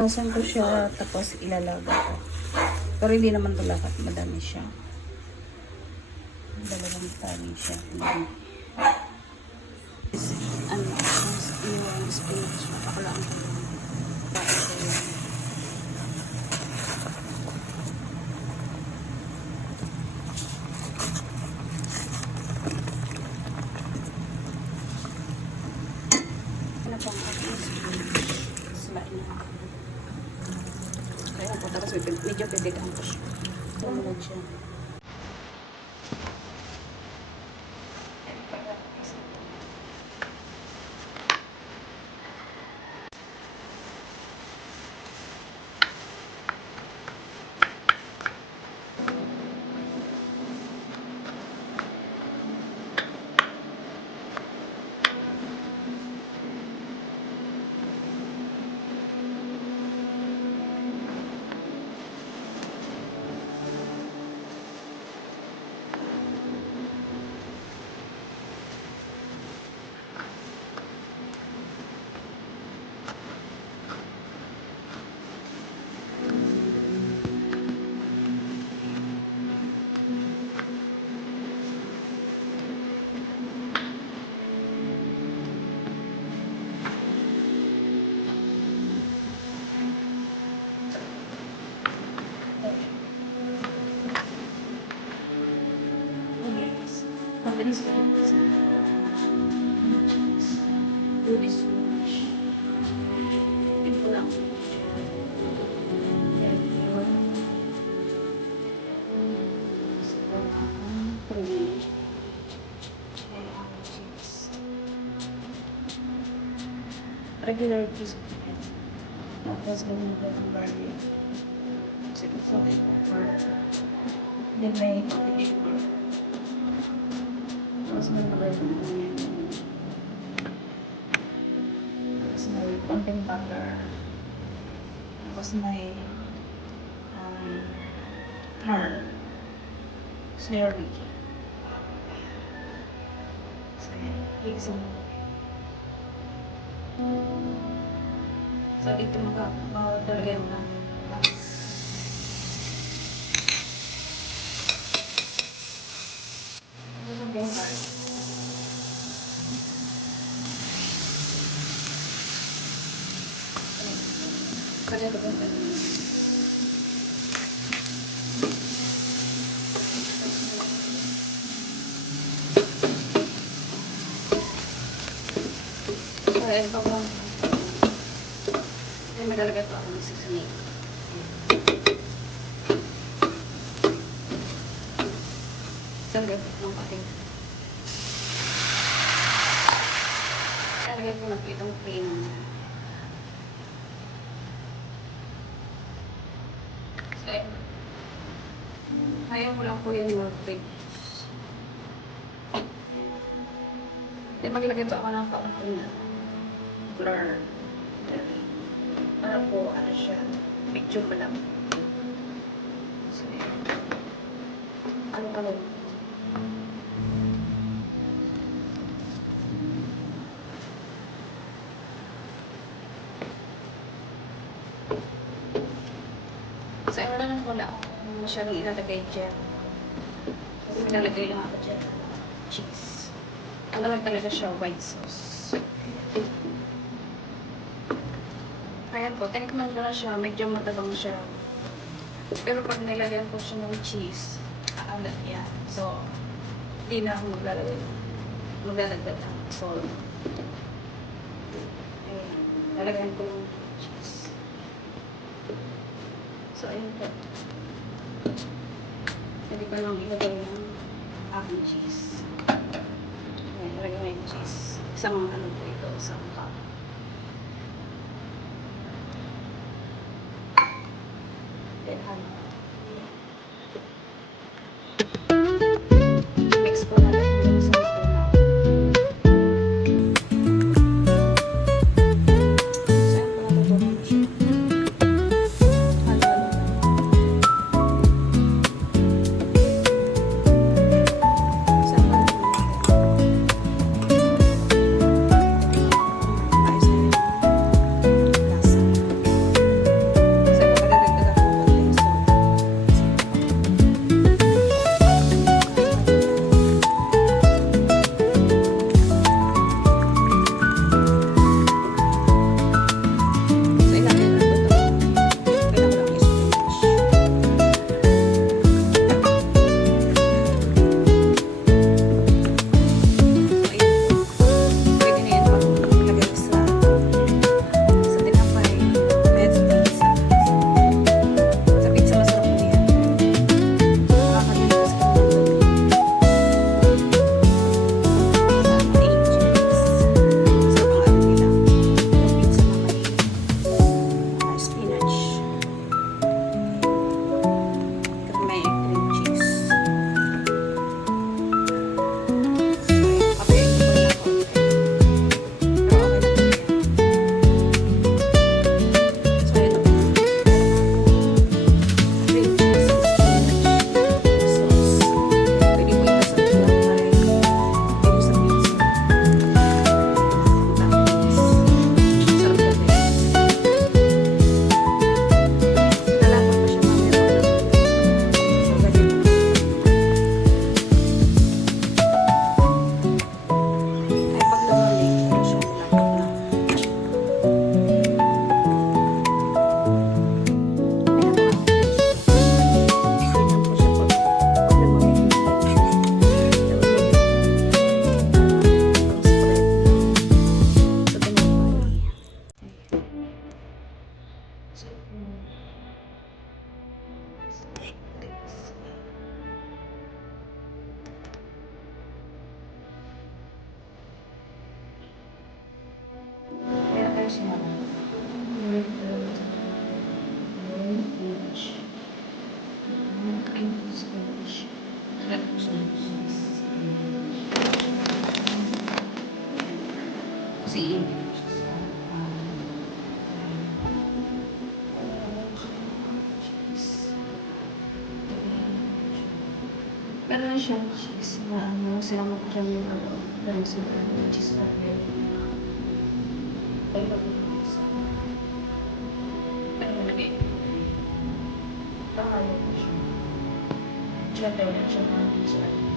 Pasan ko siya, tapos ilalaga ko. Pero hindi naman ito lahat, madami siya. Dalawang tali siya. Ano, yung spinach, napakalaan ko lang. Bakit ko yun? Ano pang spinach? Slide na. Kaya po, tapos medyo pipitaan ko siya. Tumulad siya. Mabilis ko yun. Mabilis ko. Ito lang. Yan. Regular cheese. Tapos ganun ba yung barley? Kasi ito then may flavor. Tapos may mga tapos may konting butter. Tapos may harm. Slurry. So, mixing. So, dito magdalagay mo na. Kaya ito po. Kaya ito po. Ay, magalagay po ako ng seasoning. Talagay po ng pating. Talagay po ng itong plain. So, ayaw ko lang po yan yung pig. Then, maglagay po ako ng kaunting na flour. Para po, ano siya, medyo malap. So, ano pa lang? So, ano lang wala akong masyadong ilalagay dyan. Kasi ilalagay lang ako dyan. Cheese. Ang naman talaga siya, white sauce. Ayan po, tinikman ko na siya. Medyo matabang siya. Pero pag nilagyan ko siya ng cheese, aalat yan. So, hindi na ako maglalagay ng salt. Ayan, lalagyan ko ng cheese. So, ayun po. Hindi ko lang ilagay ng aking cheese. Ayan, ilagay na yung cheese. Isang ano po ito, isang cup. Then, mix po natin yung isang tunaw. Saan po natutunan mo siya? So, kaya tayo sinama. Si meron siyang cheese na ano, sinama ko siya yung ano, dahil sa cheese na rin. Ayun ako yung isa. Ayun lagi. Takayo ko siya. Tsaka tayo lang siya mga cheese.